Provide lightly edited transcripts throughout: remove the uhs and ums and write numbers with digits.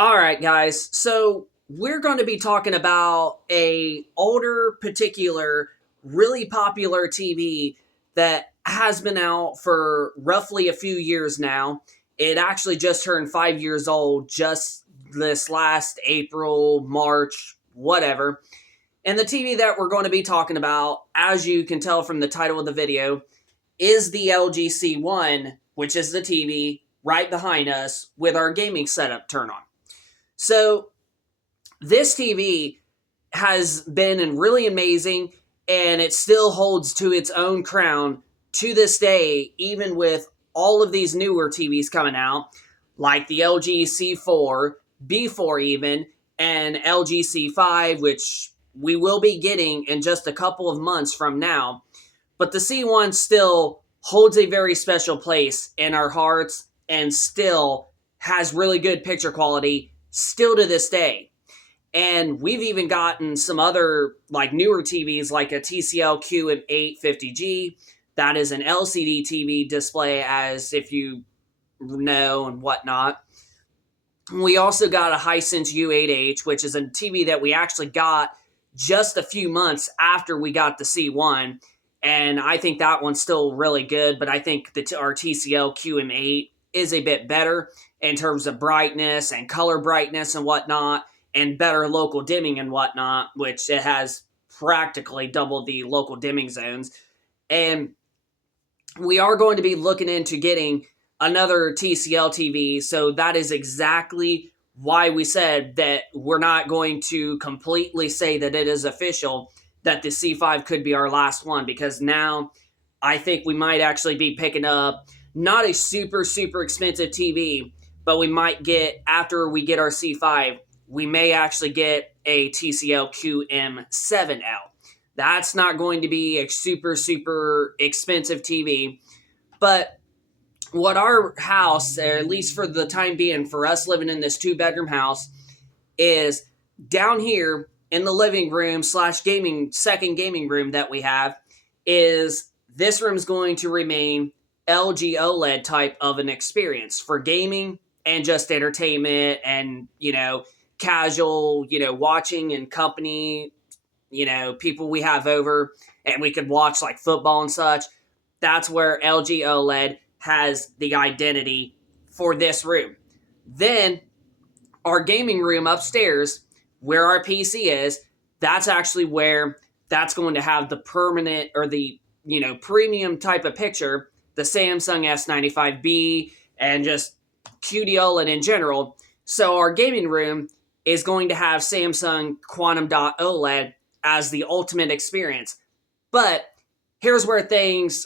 All right, guys. So we're going to be talking about a older, particular, really popular TV that has been out for roughly a few years now. It actually just turned 5 years old just this last April, March, whatever. And the TV that we're going to be talking about, as you can tell from the title of the video, is the LG C1, which is the TV right behind us with our gaming setup turn on. So this TV has been really amazing, and it still holds to its own crown to this day, even with all of these newer TVs coming out, like the LG C4, B4 even, and LG C5, which we will be getting in just a couple of months from now. But the C1 still holds a very special place in our hearts and still has really good picture quality still to this day. And we've even gotten some other like newer TVs like a TCL QM850G. That is an LCD TV display, as if you know and whatnot. We also got a Hisense U8H, which is a TV that we actually got just a few months after we got the C1. And I think that one's still really good, but I think our TCL QM8 is a bit better in terms of brightness and color brightness and whatnot, and better local dimming and whatnot, which it has practically double the local dimming zones. And we are going to be looking into getting another TCL TV, so that is exactly why we said that we're not going to completely say that it is official that the C5 could be our last one, because now I think we might actually be picking up not a super, super expensive TV, but we might get, after we get our C5, we may actually get a TCL QM7L. That's not going to be a super, super expensive TV, but what our house, or at least for the time being, for us living in this 2-bedroom house, is down here in the living room slash second gaming room that we have, is this room is going to remain LG OLED type of an experience for gaming and just entertainment and, casual, watching and company, people we have over, and we could watch like football and such. That's where LG OLED has the identity for this room. Then our gaming room upstairs, where our PC is, that's actually where that's going to have the permanent or the premium type of picture, the Samsung S95B and just QD OLED in general. So our gaming room is going to have Samsung Quantum Dot OLED as the ultimate experience. But here's where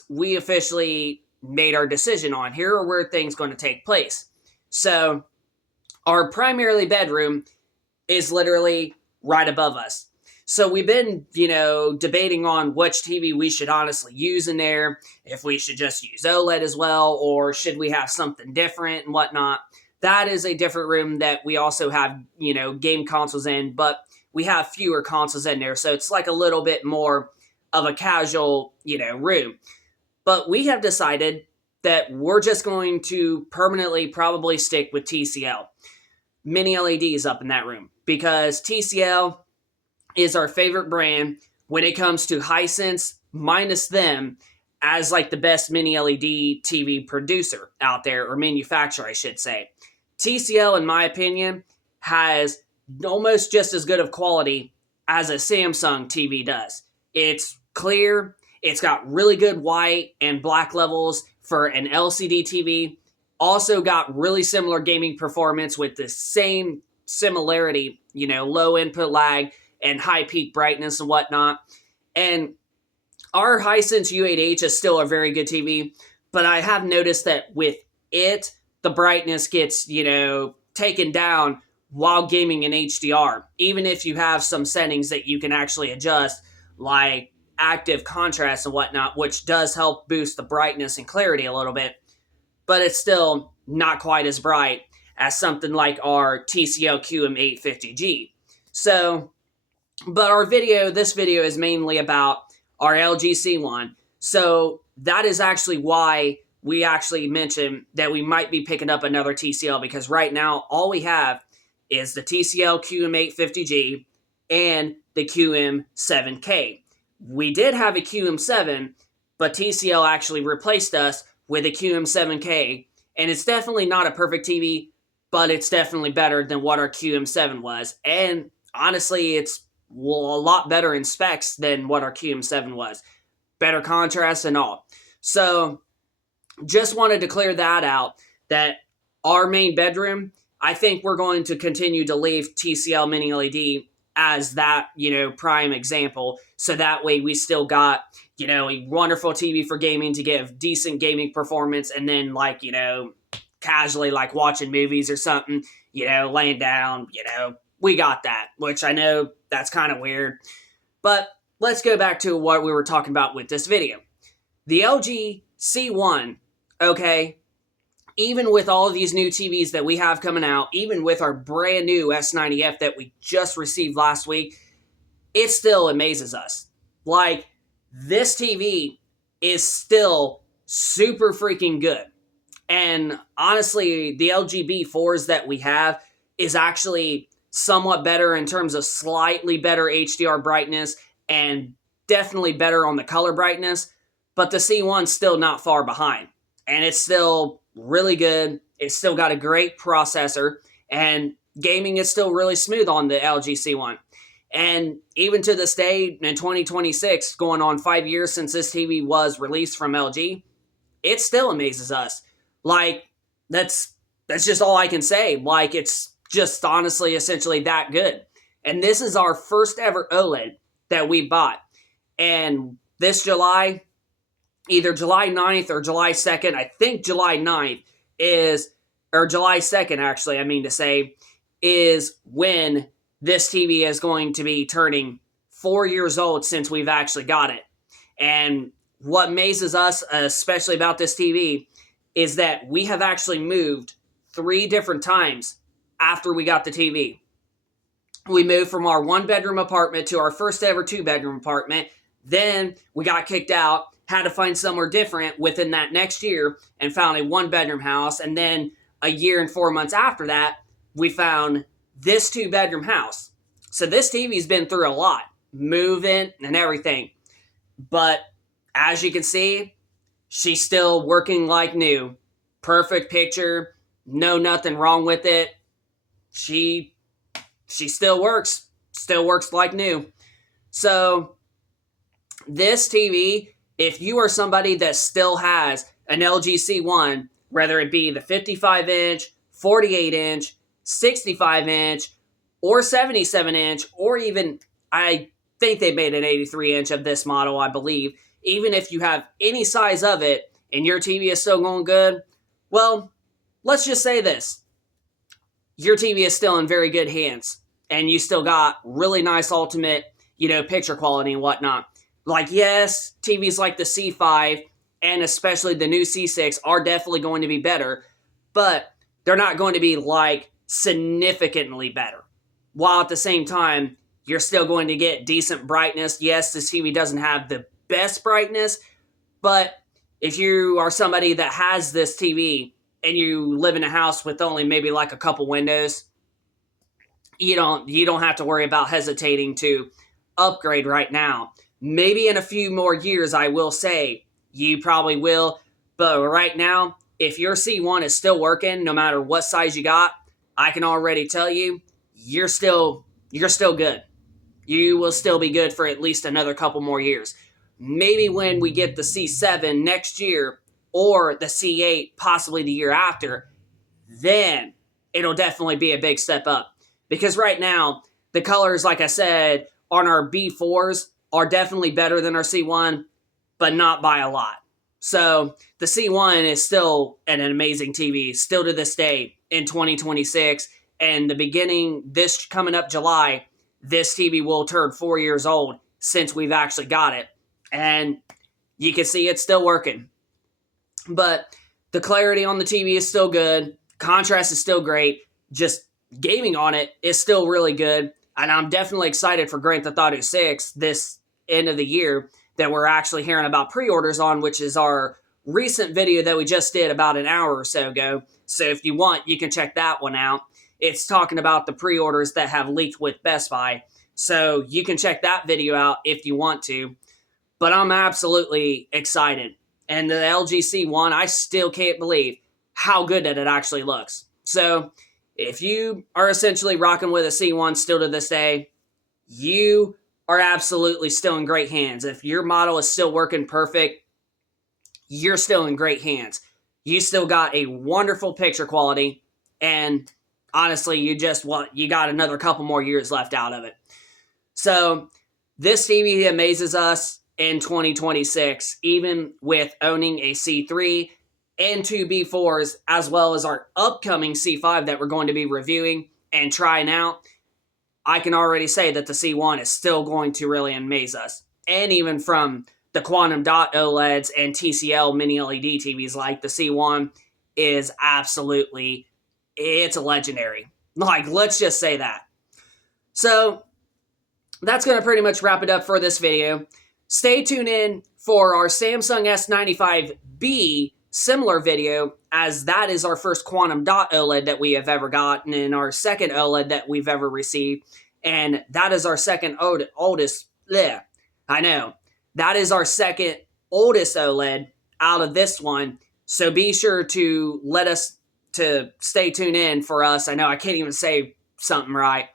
we officially made our decision on. Here are where things going to take place. So our primarily bedroom is literally right above us. So we've been, debating on which TV we should honestly use in there, if we should just use OLED as well, or should we have something different and whatnot. That is a different room that we also have, game consoles in, but we have fewer consoles in there. So it's like a little bit more of a casual, room. But we have decided that we're just going to permanently probably stick with TCL. Mini LEDs up in that room, because TCL is our favorite brand when it comes to Hisense, minus them, as like the best mini LED TV producer out there, or manufacturer, I should say. TCL, in my opinion, has almost just as good of quality as a Samsung TV does. It's clear, it's got really good white and black levels for an LCD TV. Also got really similar gaming performance with the same similarity, low input lag and high peak brightness and whatnot. And our Hisense U8H is still a very good TV, but I have noticed that with it, the brightness gets, taken down while gaming in HDR. Even if you have some settings that you can actually adjust, like active contrast and whatnot, which does help boost the brightness and clarity a little bit, but it's still not quite as bright as something like our TCL QM850G. So, but this video is mainly about our LG C1. So that is actually why we actually mentioned that we might be picking up another TCL, because right now all we have is the TCL QM850G and the QM7K. We did have a QM7, but TCL actually replaced us with a QM7K, and it's definitely not a perfect TV, but it's definitely better than what our QM7 was. And honestly, it's a lot better in specs than what our QM7 was. Better contrast and all. So just wanted to clear that out, that our main bedroom, I think we're going to continue to leave TCL Mini LED as that, prime example. So that way we still got, a wonderful TV for gaming to give decent gaming performance, and then casually watching movies or something, laying down, we got that, which I know that's kind of weird. But let's go back to what we were talking about with this video. The LG C1, okay, even with all of these new TVs that we have coming out, even with our brand new S90F that we just received last week, it still amazes us. This TV is still super freaking good. And honestly, the LG B4s that we have is actually somewhat better in terms of slightly better HDR brightness and definitely better on the color brightness. But the C1's still not far behind. And it's still really good. It's still got a great processor. And gaming is still really smooth on the LG C1. And even to this day, in 2026, going on 5 years since this TV was released from LG, it still amazes us. That's just all I can say. It's just honestly, essentially that good. And this is our first ever OLED that we bought. And this July, either July 9th or July 2nd, I think July 9th or July 2nd actually, I mean to say, is when this TV is going to be turning 4 years old since we've actually got it. And what amazes us, especially about this TV, is that we have actually moved 3 different times after we got the TV. We moved from our 1-bedroom apartment to our first ever 2-bedroom apartment. Then we got kicked out, had to find somewhere different within that next year, and found a 1-bedroom house. And then a year and 4 months after that, we found this 2-bedroom house. So this TV's been through a lot, moving and everything. But as you can see, she's still working like new. Perfect picture, nothing wrong with it. She still works like new. So this TV, if you are somebody that still has an LG C1, whether it be the 55-inch, 48-inch, 65-inch, or 77-inch, or even, I think they made an 83-inch of this model, I believe. Even if you have any size of it and your TV is still going good, well, let's just say this. Your TV is still in very good hands, and you still got really nice ultimate, picture quality and whatnot. Yes, TVs like the C5 and especially the new C6 are definitely going to be better, but they're not going to be significantly better. While at the same time, you're still going to get decent brightness. Yes, this TV doesn't have the best brightness, but if you are somebody that has this TV and you live in a house with only maybe a couple windows, you don't have to worry about hesitating to upgrade right now. Maybe in a few more years, I will say, you probably will. But right now, if your C1 is still working, no matter what size you got, I can already tell you, you're still good. You will still be good for at least another couple more years. Maybe when we get the C7 next year, or the C8 possibly the year after, then it'll definitely be a big step up. Because right now, the colors, like I said, on our B4s are definitely better than our C1, but not by a lot. So the C1 is still an amazing TV, still to this day in 2026. And this coming up July, this TV will turn 4 years old since we've actually got it. And you can see it's still working. But the clarity on the TV is still good. Contrast is still great. Just gaming on it is still really good. And I'm definitely excited for Grand Theft Auto 6 this end of the year that we're actually hearing about pre-orders on, which is our recent video that we just did about an hour or so ago. So if you want, you can check that one out. It's talking about the pre-orders that have leaked with Best Buy. So you can check that video out if you want to. But I'm absolutely excited. And the LG C1, I still can't believe how good that it actually looks. So if you are essentially rocking with a C1 still to this day, you are absolutely still in great hands. If your model is still working perfect, you're still in great hands. You still got a wonderful picture quality, and honestly, you got another couple more years left out of it. So this TV amazes us in 2026, even with owning a C3 and two B4s, as well as our upcoming C5 that we're going to be reviewing and trying out. I can already say that the C1 is still going to really amaze us. And even from the Quantum Dot OLEDs and TCL mini LED TVs, like the C1 is absolutely, it's a legendary. Like, let's just say that. So that's going to pretty much wrap it up for this video. Stay tuned in for our Samsung S95B similar video, as that is our first Quantum Dot OLED that we have ever gotten and our second OLED that we've ever received. And that is our second oldest, I know. That is our second oldest OLED out of this one. So be sure to stay tuned in for us. I know I can't even say something right.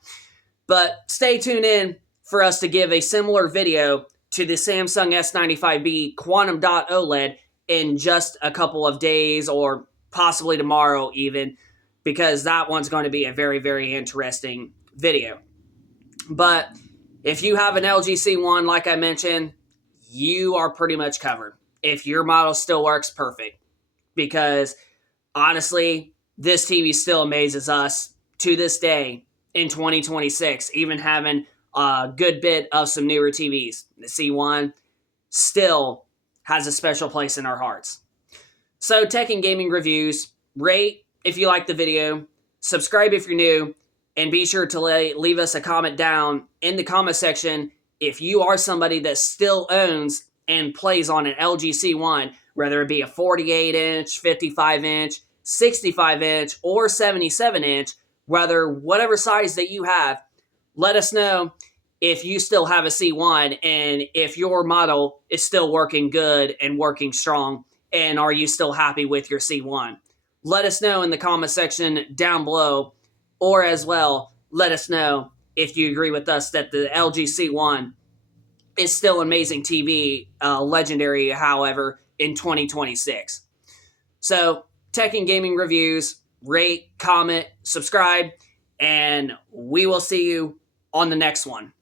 But stay tuned in for us to give a similar video to the Samsung S95B Quantum Dot OLED in just a couple of days, or possibly tomorrow even, because that one's going to be a very, very interesting video. But if you have an LG C1, like I mentioned, you are pretty much covered if your model still works perfect. Because honestly, this TV still amazes us to this day in 2026, even having a good bit of some newer TVs. The C1 still has a special place in our hearts. So, tech and gaming reviews, rate if you like the video, subscribe if you're new, and be sure to leave us a comment down in the comment section if you are somebody that still owns and plays on an LG C1, whether it be a 48-inch, 55-inch, 65-inch, or 77-inch, whatever size that you have. Let us know if you still have a C1 and if your model is still working good and working strong, and are you still happy with your C1. Let us know in the comment section down below, or as well, let us know if you agree with us that the LG C1 is still an amazing TV, legendary, however, in 2026. So, tech and gaming reviews, rate, comment, subscribe, and we will see you on the next one.